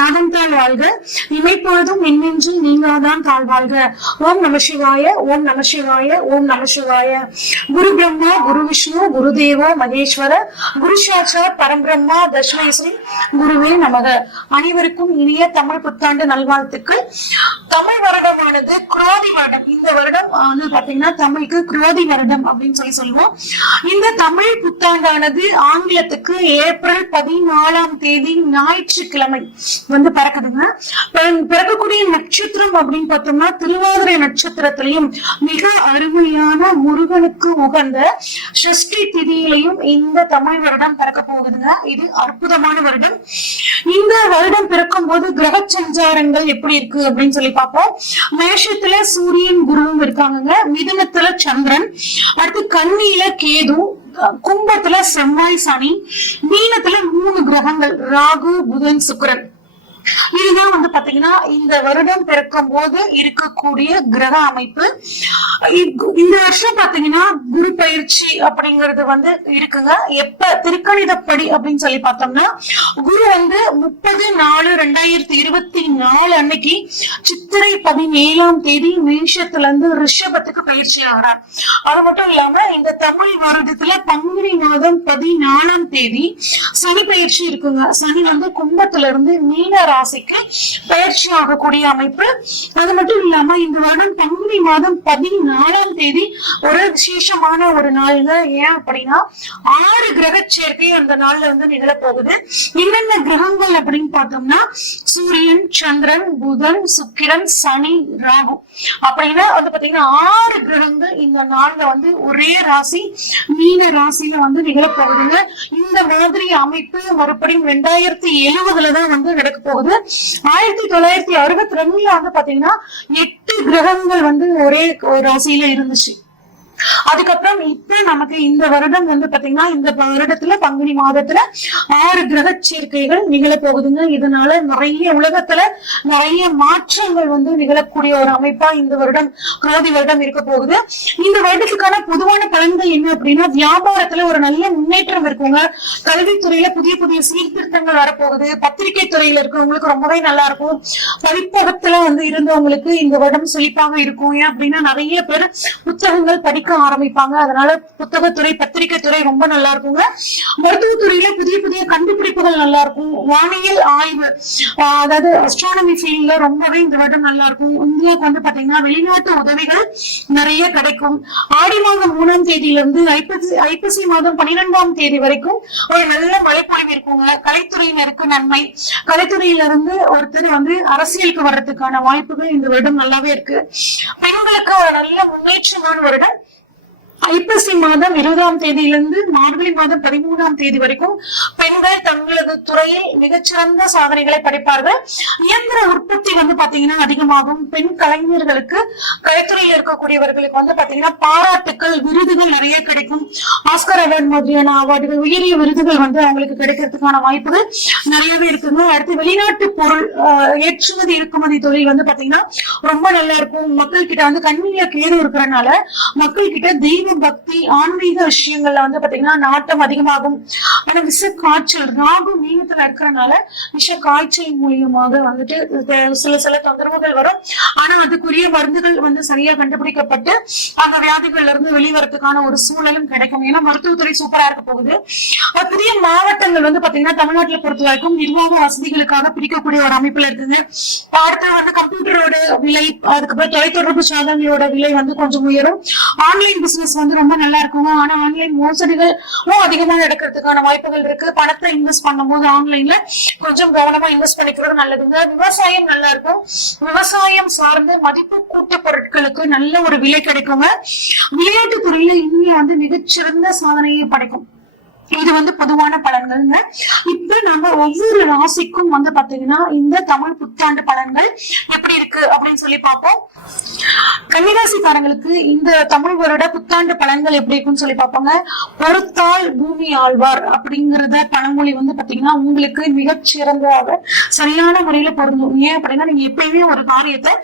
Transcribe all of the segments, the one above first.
நாதம் தாழ் வாழ்க, இமைப்பொழுதும் என்னென்று நீங்காதான் தாழ்வாழ்க. ஓம் நம சிவாய, ஓம் நம சிவாய, ஓம் நம சிவாய. குரு பிரம்மா, குரு விஷ்ணு, குரு தேவோ மகேஸ்வர, குரு சாட்சாத் பரம்பிரம்மா தஸ்மை ஸ்ரீ குருவே நமக. அனைவருக்கும் இனிய தமிழ் புத்தாண்டு நல்வாழ்த்துக்கள். தமிழ் வருடமானது குரோதி வருடம். இந்த வருடம் வந்து பாத்தீங்கன்னா தமிழுக்கு குரோதி வருடம் அப்படின்னு சொல்லுவோம். இந்த தமிழ் புத்தாண்டானது ஆங்கிலத்துக்கு ஏப்ரல் 14ஆம் தேதி ஞாயிற்றுக்கிழமை வந்து பிறக்குதுங்க. பிறக்கக்கூடிய நட்சத்திரம் அப்படின்னு பார்த்தோம்னா திருவாதிரை நட்சத்திரத்திலையும் மிக அருமையான முருகனுக்கு உகந்த ஷஷ்டி திதியிலையும் இந்த தமிழ் வருடம் பிறக்க போகுதுங்க. இது அற்புதமான வருடம். இந்த வருடம் பிறக்கும் போது கிரக சஞ்சாரங்கள் எப்படி இருக்கு அப்படின்னு சொல்லி பார்ப்போம். மேஷத்துல சூரியன் குருவும் இருக்காங்க, மிதுனத்துல சந்திரன், அடுத்து கன்னியில கேது, கும்பத்துல செவ்வாய் சனி, மீனத்துல 3 கிரகங்கள் ராகு புதன் சுக்கிரன். இதுதான் வந்து பாத்தீங்கன்னா இந்த வருடம் பிறக்கும் போது இருக்கக்கூடிய கிரக அமைப்பு. இந்த வருஷம் பாத்தீங்கன்னா குரு பயிற்சி அப்படிங்கிறது வந்து இருக்குங்க. எப்ப திருக்கணிதப்படி அப்படின்னு சொல்லி பார்த்தோம்னா குரு வந்து 30/4/2024 அன்னைக்கு சித்திரை 17ஆம் தேதி மேஷத்துல இருந்து ரிஷபத்துக்கு பயிற்சி ஆகிறார். அது மட்டும் இல்லாம இந்த தமிழ் வருடத்துல பங்குனி மாதம் 14ஆம் தேதி சனி பயிற்சி இருக்குங்க. சனி வந்து கும்பத்துல இருந்து மீன ராசிக்கு பயிற்சி ஆகக்கூடிய அமைப்பு. அது மட்டும் இல்லாம இந்த வருடம் பங்குனி மாதம் 14ஆம் தேதி ஒரு விசேஷமான ஒரு நாள்ங்க. ஏன் அப்படின்னா 6 கிரக சேர்க்கை அந்த நாள்ல வந்து நிகழ போகுது. என்னென்ன கிரகங்கள் அப்படின்னு பார்த்தோம்னா சூரியன், சந்திரன், புதன், சுக்கிரன், சனி, ராகு அப்படின்னா வந்து பாத்தீங்கன்னா 6 கிரகங்கள் இந்த நாள்ல வந்து ஒரே ராசி மீன ராசியில வந்து நிகழ போகுதுங்க. இந்த மாதிரி அமைப்பு மறுபடியும் 2070 தான் வந்து நடக்க போகுது. 1962 வந்து பாத்தீங்கன்னா 8 கிரகங்கள் வந்து ஒரே ராசியில இருந்துச்சு. அதுக்கப்புறம் இப்ப நமக்கு இந்த வருடம் வந்து பாத்தீங்கன்னா இந்த வருடத்துல பங்குனி மாதத்துல 6 கிரக சேர்க்கைகள் நிகழ போகுதுங்க. இதனால நிறைய உலகத்துல நிறைய மாற்றங்கள் வந்து நிகழக்கூடிய ஒரு அமைப்பா இந்த வருடம் குரோதி வருடம் இருக்க போகுது. இந்த வருடத்துக்கான பொதுவான பலன்கள் என்ன அப்படின்னா வியாபாரத்துல ஒரு நல்ல முன்னேற்றம் இருக்குங்க. கல்வித்துறையில புதிய புதிய சீர்திருத்தங்கள் வரப்போகுது. பத்திரிகை துறையில இருக்கவங்களுக்கு ரொம்பவே நல்லா இருக்கும். பதிப்பகத்துல வந்து இருந்தவங்களுக்கு இந்த வருடம் செழிப்பாக இருக்கும். ஏன் அப்படின்னா நிறைய பேர் புத்தகங்கள் படிக்க ஆரம்பிப்பாங்க. அதனால புத்தகத்துறை பத்திரிகை துறை ரொம்ப நல்லா இருக்குங்க. மருத்துவத்துறையில புதிய புதிய கண்டுபிடிப்புகள் நல்லா இருக்கும். வானியல் ஆய்வு அதாவது அஸ்ட்ரானமி ஃபீல்ட்ல ரொம்பவே இந்த வருடம் நல்லா இருக்கும். இந்தியாவுக்கு வந்து பாத்தீங்கன்னா வெளிநாட்டு உதவிகள் நிறைய கிடைக்கும். ஆடி மாதம் 3ஆம் தேதியிலிருந்து ஐப்பசி மாதம் 12ஆம் தேதி வரைக்கும் ஒரு நல்ல மழைப்பொழிவு இருக்குங்க. கலைத்துறையினருக்கு நன்மை. கலைத்துறையிலிருந்து ஒருத்தர் வந்து அரசியலுக்கு வர்றதுக்கான வாய்ப்புகள் இந்த வருடம் நல்லாவே இருக்கு. பெண்களுக்கு ஒரு நல்ல முன்னேற்றமான வருடம். ஐப்பசி மாதம் 20ஆம் தேதியிலிருந்து மார்கழி மாதம் 13ஆம் தேதி வரைக்கும் பெண்கள் தங்களது துறையில் மிகச்சிறந்த சாதனைகளை படைப்பார்கள். இயந்திர உற்பத்தி வந்து பாத்தீங்கன்னா அதிகமாகும். பெண் கலைஞர்களுக்கு கலைத்துறையில் இருக்கக்கூடியவர்களுக்கு வந்து பாத்தீங்கன்னா பாராட்டுக்கள் விருதுகள் நிறைய கிடைக்கும். ஆஸ்கர் அவார்டு மாதிரியான அவார்டுகள் உயரிய விருதுகள் வந்து அவங்களுக்கு கிடைக்கிறதுக்கான வாய்ப்புகள் நிறையவே இருக்குங்க. அடுத்து வெளிநாட்டு பொருள் ஏற்றுமதி இறக்குமதி தொழில் வந்து பாத்தீங்கன்னா ரொம்ப நல்லா இருக்கும். மக்கள் கிட்ட வந்து கண்ணில கேடு இருக்கிறதுனால மக்கள் கிட்ட தெய்வ பக்தி ஆன்மீக விஷயங்கள்ல வந்து பாத்தீங்கன்னா நாட்டம் அதிகமாகும். ஆனா விஷ காய்ச்சல் ராகு மீனத்துல இருக்கிறதுனால விஷ காய்ச்சல் மூலியமாக வந்துட்டு சில தொந்தரவுகள் வரும். ஆனா அதுக்குரிய மருந்துகள் வந்து சரியா கண்டுபிடிக்கப்பட்டு அந்த வியாதிகள்ல இருந்து வெளிவரத்துக்கான ஒரு சூழலும் கிடைக்கும். ஏன்னா மருத்துவத்துறை சூப்பரா இருக்க போகுது. புதிய மாவட்டங்கள் வந்து பாத்தீங்கன்னா தமிழ்நாட்டுல பொறுத்த வரைக்கும் நிர்வாக வசதிகளுக்காக பிரிக்கக்கூடிய ஒரு அமைப்புல இருக்குங்க. அடுத்து வந்து கம்ப்யூட்டரோட விலை, அதுக்கப்புறம் தொலைத்தொடர்பு சாதனங்களோட விலை வந்து கொஞ்சம் உயரும். ஆன்லைன் பிசினஸ் வந்து ரொம்ப நல்லா இருக்குங்க. ஆனா ஆன்லைன் மோசடிகளும் அதிகமா நடக்கிறதுக்கான வாய்ப்புகள் இருக்கு. பணத்தை இன்வெஸ்ட் பண்ணும்போது ஆன்லைன்ல கொஞ்சம் கவனமா இன்வெஸ்ட் பண்ணிக்கிறது நல்லதுங்க. விவசாயம் நல்லா இருக்கும். விவசாயம் சார்ந்த மதிப்பு கூட்டு பொருட்களுக்கு நல்ல ஒரு விலை கிடைக்குங்க. விளையாட்டு துறையில இந்தியா வந்து மிகச்சிறந்த சாதனையை படைக்கும். இது வந்து பொதுவான பலன்கள்ங்க. இப்ப நம்ம ஒவ்வொரு ராசிக்கும் வந்து பாத்தீங்கன்னா இந்த தமிழ் புத்தாண்டு பலன்கள் எப்படி இருக்கு அப்படின்னு சொல்லி பார்ப்போம். கன்னிராசிக்காரங்களுக்கு இந்த தமிழ் வருட புத்தாண்டு பலன்கள் எப்படி இருக்குன்னு சொல்லி பார்ப்போங்க. பொறுத்தால் பூமி ஆழ்வார் அப்படிங்கறத பழமொழி வந்து பாத்தீங்கன்னா உங்களுக்கு மிகச்சிறந்ததாக சரியான முறையில பொருந்தும். ஏன் அப்படின்னா நீங்க எப்பயுமே ஒரு காரியத்தை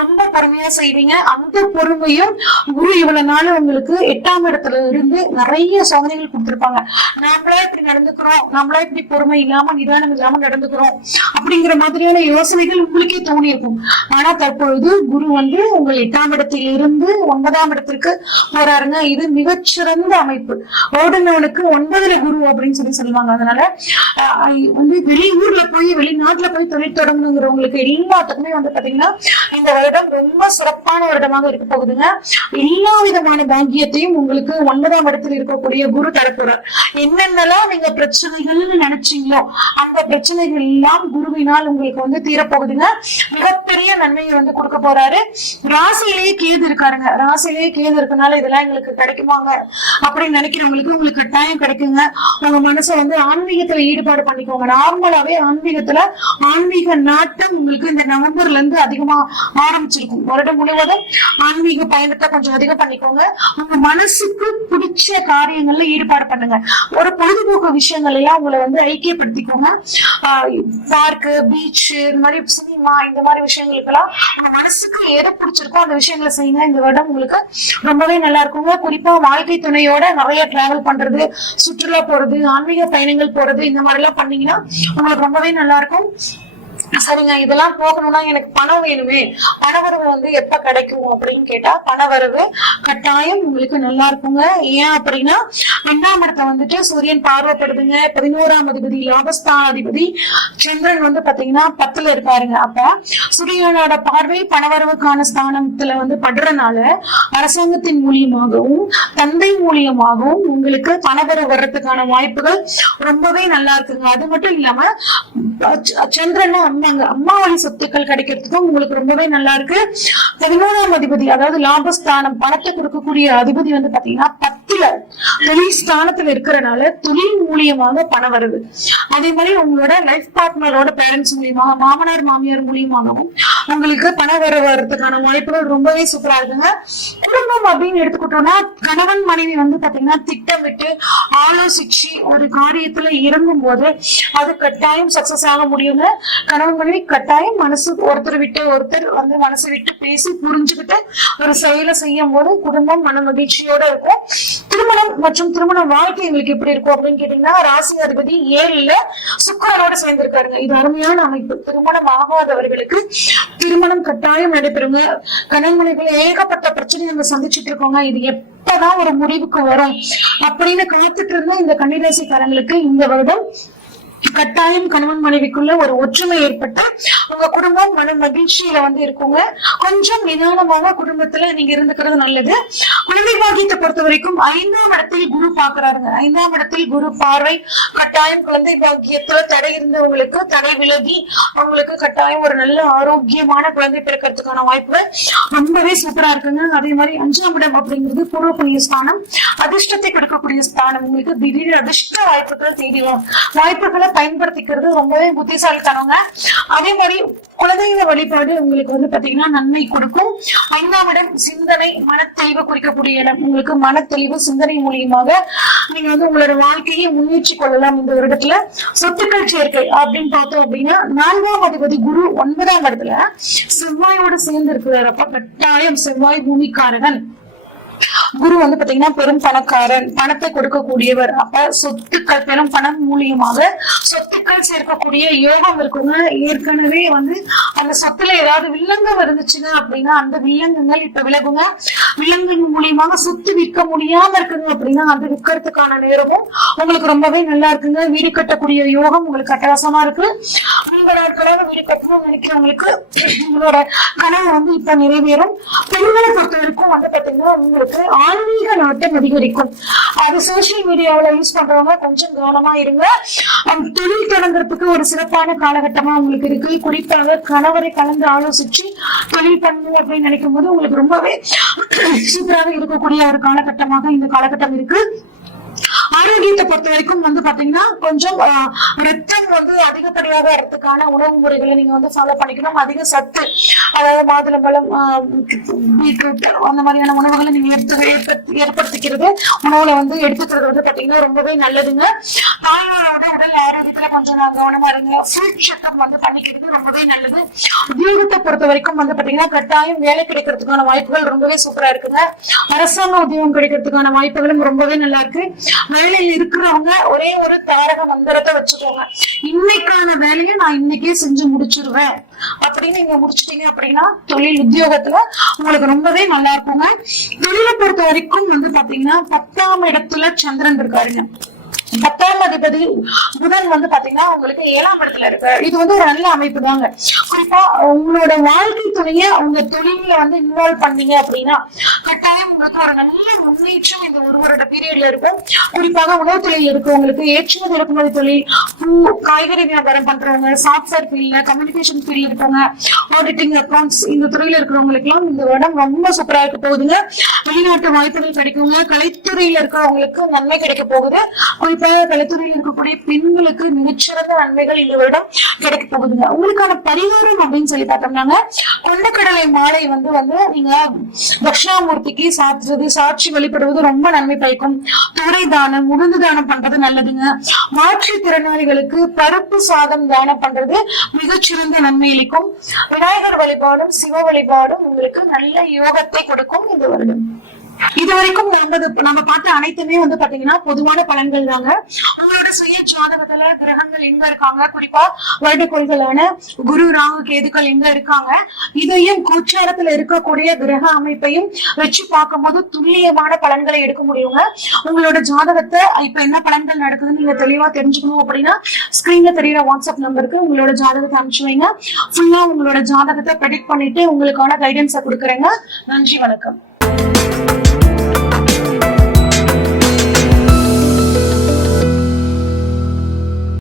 ரொம்ப பொறுமையா செய்வீங்க. அந்த பொறுமையும் குரு இவ்வளவு நாள் உங்களுக்கு 8ஆம் இடத்துல இருந்து நிறைய சோதனைகள் கொடுத்திருப்பாங்க. நாமளா இப்படி நடந்துக்கிறோம், நம்மளா இப்படி பொறுமை இல்லாம நிதானம் இல்லாம நடந்துக்கிறோம் அப்படிங்கிற மாதிரியான யோசனைகள் உங்களுக்கே தோணி இருக்கும். ஆனா தற்பொழுது குரு வந்து உங்கள் 8ஆம் இடத்தில் இருந்து 9ஆம் இடத்திற்கு போறாருங்க. இது மிகச்சிறந்த அமைப்பு. ஓடுனவனுக்கு 9ல குரு அப்படின்னு சொல்லுவாங்க. அதனால வந்து வெளியூர்ல போய் வெளிநாட்டுல போய் தொழில் தொடங்கணுங்கிறவங்களுக்கு எல்லாத்துக்குமே வந்து பாத்தீங்கன்னா இந்த வருடம் ரொம்ப சிறப்பான வருடமாக இருக்க போகுதுங்க. எல்லா விதமான பாக்கியத்தையும் உங்களுக்கு 9ஆம் இடத்தில் இருக்கக்கூடிய குரு தரப்போறார். என்னென்னலாம் நீங்க பிரச்சனைகள்னு நினைச்சீங்களோ அந்த பிரச்சனைகள் எல்லாம் குருவினால் உங்களுக்கு வந்து தீரப்போகுதுங்க. மிகப்பெரிய நன்மையை வந்து கொடுக்க போறாரு. ராசியிலேயே கேது இருக்காருங்க. ராசியிலேயே கேது இருக்கனால இதெல்லாம் எங்களுக்கு கிடைக்குமாங்க அப்படின்னு நினைக்கிறவங்களுக்கு உங்களுக்கு கட்டாயம் கிடைக்குங்க. உங்க மனசை வந்து ஆன்மீகத்துல ஈடுபாடு பண்ணிக்கோங்க. நார்மலாவே ஆன்மீக நாட்டம் உங்களுக்கு இந்த நவம்பர்ல இருந்து அதிகமா ஆரம்பிச்சிருக்கும். வருடம் முழுவதும் ஆன்மீக பயணத்தை கொஞ்சம் அதிகம் பண்ணிக்கோங்க. உங்க மனசுக்கு பிடிச்ச காரியங்கள்ல ஈடுபாடு பண்ணுங்க. ஒரு பொழுதுபோக்கு விஷயங்கள் எல்லாம் உங்களை வந்து ஐக்கியப்படுத்திக்கோங்க. பார்க்கு, பீச், இந்த மாதிரி சினிமா, இந்த மாதிரி விஷயங்களுக்கெல்லாம் உங்க மனசுக்கு எதை பிடிச்சிருக்கோ அந்த விஷயங்களை செய்யுங்க. இந்த வருடம் உங்களுக்கு ரொம்பவே நல்லா இருக்குங்க. குறிப்பா வாழ்க்கை துணையோட நிறைய டிராவல் பண்றது, சுற்றுலா போறது, ஆன்மீக பயணங்கள் போறது, இந்த மாதிரி எல்லாம் பண்ணீங்கன்னா உங்களுக்கு ரொம்பவே நல்லா இருக்கும். சரிங்க, இதெல்லாம் போகணும்னா எனக்கு பணம் வேணுமே, பணவரவு வந்து எப்ப கிடைக்கும் அப்படின்னு கேட்டா பணவரவு கட்டாயம் உங்களுக்கு நல்லா இருக்குங்க. ஏன் அப்படின்னா 2ஆம் இடத்தை வந்துட்டு சூரியன் பார்வைப்படுதுங்க. 11ஆம் அதிபதி லாபஸ்தானாதிபதி சந்திரன் வந்து பாத்தீங்கன்னா 10ல இருக்காருங்க. அப்ப சூரியனோட பார்வை பணவரவுக்கான ஸ்தானத்துல வந்து படுறதுனால அரசாங்கத்தின் மூலியமாகவும் தந்தை மூலியமாகவும் உங்களுக்கு பணவரவு வர்றதுக்கான வாய்ப்புகள் ரொம்பவே நல்லா இருக்குங்க. அது மட்டும் இல்லாம சந்திரன் அம்மா வழி சொத்துக்கள் கிடைக்கிறதுக்கும் உங்களுக்கு ரொம்பவே நல்லா இருக்கு. 11ஆம் அதிபதி அதாவது லாபஸ்தானம் பணத்தை கொடுக்கக்கூடிய அதிபதி வந்து பாத்தீங்கன்னா 10ல தொழில் ஸ்தானத்துல இருக்கிறனால தொழில் மூலியமாக பணம் வருது. அதே மாதிரி உங்களோட லைஃப் பார்ட்னரோட பேரண்ட்ஸ் மூலியமாக, மாமனார் மாமியார் மூலியமாகவும் உங்களுக்கு பணம் வர்றதுக்கான வாய்ப்புகள் ரொம்பவே சூப்பரா இருக்குங்க. குடும்பம் அப்படின்னு எடுத்துக்கிட்டோம்னா கணவன் மனைவி வந்து பாத்தீங்கன்னா திட்டமிட்டு ஆலோசிச்சு ஒரு காரியத்துல இறங்கும் போது அது கட்டாயம் சக்சஸ் ஆக முடியுங்க. கணவன் மனைவி கட்டாயம் மனசு ஒருத்தர் விட்டு ஒருத்தர் வந்து மனசு விட்டு பேசி புரிஞ்சுக்கிட்டு ஒரு செயலை செய்யும் போது குடும்பம் மன மகிழ்ச்சியோட இருக்கும். திருமணம் மற்றும் திருமண வாழ்க்கை எங்களுக்கு எப்படி இருக்கும் அப்படின்னு கேட்டீங்கன்னா ராசி அதிபதி 7ல சுக்கிரனோட சேர்ந்திருக்காருங்க. இது அருமையான அமைப்பு. திருமணம் ஆகாதவர்களுக்கு திருமணம் கட்டாயம் நடைபெறுங்க. கணவன் மனைவிகளை ஏகப்பட்ட பிரச்சனை நம்ம சந்திச்சுட்டு இருக்கோங்க. இது எப்பதான் ஒரு முடிவுக்கு வரும் அப்படின்னு காத்துட்டு இருந்த இந்த கன்னிராசிக்காரங்களுக்கு இந்த வருடம் கட்டாயம் கணவன் மனைவிக்குள்ள ஒரு ஒற்றுமை ஏற்பட்டு உங்க குடும்பம் மன மகிழ்ச்சியில வந்து இருக்குங்க. கொஞ்சம் நிதானமாக குடும்பத்துல நீங்க இருந்துக்கிறது நல்லது. குழந்தை பாக்கியத்தை பொறுத்த வரைக்கும் 5ஆம் இடத்தில் குரு பாக்குறாருங்க. 5ஆம் இடத்தில் குரு பார்வை கட்டாயம் குழந்தை பாக்கியத்துல தடை இருந்தவங்களுக்கு தடை விலகி அவங்களுக்கு கட்டாயம் ஒரு நல்ல ஆரோக்கியமான குழந்தை பிறக்கிறதுக்கான வாய்ப்புகள் ரொம்பவே சூப்பரா இருக்குங்க. அதே மாதிரி 5ஆம் இடம் அப்படிங்கிறது பூர்வ புண்ணிய ஸ்தானம், அதிர்ஷ்டத்தை கொடுக்கக்கூடிய ஸ்தானம். உங்களுக்கு திடீர் அதிர்ஷ்ட வாய்ப்புகள் தேடிடும். வாய்ப்புகளை பயன்படுத்திக்கிறது ரொம்பவே புத்திசாலித்தனங்க. அதே மாதிரி குலதெய்வ வழிபாடு உங்களுக்கு வந்து பாத்தீங்கன்னா நன்மை கொடுக்கும். 5ஆம் இடம் சிந்தனை, மனத்தெளிவு குறிக்கக்கூடிய இடம். உங்களுக்கு மனத்தெளிவு சிந்தனை மூலியமாக நீங்க வந்து உங்களோட வாழ்க்கையை முன்னேற்றி கொள்ளலாம். இந்த வருடத்துல சொத்துக்கள் சேர்க்கை அப்படின்னு பார்த்தோம் அப்படின்னா 4ஆம் அதிபதி குரு 9ஆம் இடத்துல செவ்வாயோட சேர்ந்து இருக்கிறார். அப்ப கட்டாயம் செவ்வாய் பூமிக்காரகன். குரு வந்து பாத்தீங்கன்னா பெரும் பணக்காரன், பணத்தை கொடுக்கக்கூடியவர். அப்ப சொத்துக்கள் பெரும் பணம் மூலியமாக சொத்துக்கள் சேர்க்கக்கூடிய யோகம் இருக்குங்க. ஏற்கனவே வந்து அந்த சொத்துல ஏதாவது வில்லங்கம் இருந்துச்சுங்க அப்படின்னா அந்த வில்லங்கங்கள் இப்ப விலகுங்க. வில்லங்கம் மூலியமாக சொத்து விற்க முடியாம இருக்குங்க அப்படின்னா அது விற்கிறதுக்கான நேரமும் உங்களுக்கு ரொம்பவே நல்லா இருக்குங்க. வீடு கட்டக்கூடிய யோகம் உங்களுக்கு அட்டகாசமா இருக்கு. நீண்ட நாட்களாக வீடு கட்டணும்னு நினைக்கிறவங்களுக்கு உங்களோட கனவு வந்து இப்ப நிறைவேறும். பெண்களை பொறுத்த வரைக்கும் வந்து பாத்தீங்கன்னா உங்களுக்கு ஆன்மீக நாட்டம் அதிகரிக்கும். அது சோசியல் மீடியாவில யூஸ் பண்றவங்க கொஞ்சம் கவனமா இருங்க. தொழில் தொடங்குறதுக்கு ஒரு சிறப்பான காலகட்டமா உங்களுக்கு இருக்கு. குறிப்பாக கணவரை கலந்து ஆலோசிச்சு தொழில் பண்ணணும் அப்படின்னு நினைக்கும் போது உங்களுக்கு ரொம்பவே சூப்பராக இருக்கக்கூடிய ஒரு காலகட்டமாக இந்த காலகட்டம் இருக்கு. ஆரோக்கியத்தை பொறுத்த வரைக்கும் வந்து பாத்தீங்கன்னா கொஞ்சம் ரத்தம் வந்து அதிகப்படியாக வரதுக்கான உணவு முறைகளை நீங்க வந்து ஃபாலோ பண்ணிக்கணும். அதிக சத்து, அதாவது மாதுளம்பழம், பீட்ரூட் அந்த மாதிரியான உணவுகளை நீங்க ஏற்படுத்திக்கிறது உணவுல வந்து எடுத்துக்கிறது வந்து பாத்தீங்கன்னா ரொம்பவே நல்லதுங்க. தாயோட உடல் ஆரோக்கியத்துல கொஞ்சம் கவனமா இருங்க. ஃபுட் செக்அப் வந்து பண்ணிக்கிறது ரொம்பவே நல்லது. உத்தியோகத்தை பொறுத்த வரைக்கும் வந்து பாத்தீங்கன்னா கட்டாயம் வேலை கிடைக்கிறதுக்கான வாய்ப்புகள் ரொம்பவே சூப்பரா இருக்குங்க. அரசாங்க உத்தியோகம் கிடைக்கிறதுக்கான வாய்ப்புகளும் ரொம்பவே நல்லா இருக்கு. வேலையில இருக்கிறவங்க ஒரே ஒரு தாரக மந்திரத்தை வச்சுக்கோங்க. இன்னைக்கான வேலையை நான் இன்னைக்கே செஞ்சு முடிச்சிருவேன் அப்படின்னு நீங்க முடிச்சிட்டீங்க அப்படின்னா தொழில் உத்தியோகத்துல உங்களுக்கு ரொம்பவே நல்லா இருக்குங்க. தொழிலை பொறுத்த வரைக்கும் வந்து பாத்தீங்கன்னா 10ஆம் இடத்துல சந்திரன் இருக்காருங்க. 10ஆம் அதிபதி புதன் வந்து பாத்தீங்கன்னா உங்களுக்கு 7ஆம் இடத்துல இருக்கு. இது வந்து ஒரு நல்ல அமைப்பு தாங்க. குறிப்பா உங்களோட வாழ்க்கை துணைய உங்க தொழில வந்து இன்வால்வ் பண்ணீங்க அப்படின்னா கட்டாயம் உங்களுக்கு ஒரு நல்ல முன்னேற்றம் இந்த ஒரு வருட பீரியட்ல இருக்கும். குறிப்பாக உணவு தொழில் இருக்கவங்களுக்கு, ஏற்றுமதி இறக்குமதி தொழில், பூ காய்கறி வியாபாரம் பண்றவங்க, சாஃப்ட்வேர் ஃபீல்ட்ல, கம்யூனிகேஷன் ஃபீல்ட் இருக்கவங்க, ஆடிட்டிங் அக்கௌண்ட்ஸ் இந்த துறையில இருக்கிறவங்களுக்கு எல்லாம் இந்த வருடம் ரொம்ப சூப்பரா இருக்க போகுதுங்க. வெளிநாட்டு வாய்ப்புகள் கிடைக்குங்க. கலைத்துறையில இருக்கிறவங்களுக்கு நன்மை கிடைக்க போகுது. குறிப்பாக கலைத்துறையில் இருக்கக்கூடிய பெண்களுக்கு மிகச்சிறந்த நன்மைகள் இந்த வருடம் கிடைக்க போகுதுங்க. உங்களுக்கான பரிகாரம் அப்படின்னு சொல்லி பார்த்தோம்னாங்க, கொண்டக்கடலை மாலை வந்து நீங்க தட்சிணாமூர்த்திக்கு சாத்துறது, சாட்சி வழிபடுவது ரொம்ப நன்மை பயக்கும். துறை தானம், உளுந்து தானம் பண்றது நல்லதுங்க. மாற்றுத்திறனாளிகளுக்கு பருப்பு சாதம் தானம் பண்றது மிகச்சிறந்த நன்மை அளிக்கும். விநாயகர் வழிபாடும் சிவ வழிபாடும் உங்களுக்கு நல்ல யோகத்தை கொடுக்கும் இந்த வருடம். இதுவரைக்கும் நம்ம பார்த்த அனைத்துமே வந்து பாத்தீங்கன்னா பொதுவான பலன்கள் தாங்க. உங்களோட சுய ஜாதகத்துல கிரகங்கள் எங்க இருக்காங்க, குறிப்பா வருடக்கோள்களான குரு, ராகு, கேதுக்கள் எங்க இருக்காங்க, இதையும் கோச்சாரத்துல இருக்கக்கூடிய கிரக அமைப்பையும் வச்சு பார்க்கும்போது துல்லியமான பலன்களை எடுக்க முடியுங்க. உங்களோட ஜாதகத்தை இப்ப என்ன பலன்கள் நடக்குதுன்னு நீங்க தெளிவா தெரிஞ்சுக்கணும் அப்படின்னா ஸ்கிரீன்ல தெரியுற வாட்ஸ்அப் நம்பருக்கு உங்களோட ஜாதகத்தை அனுப்பிச்சு வைங்க. ஃபுல்லா உங்களோட ஜாதகத்தை ப்ரெடிக்ட் பண்ணிட்டு உங்களுக்கான கைடன்ஸை கொடுக்குறேங்க. நன்றி, வணக்கம்.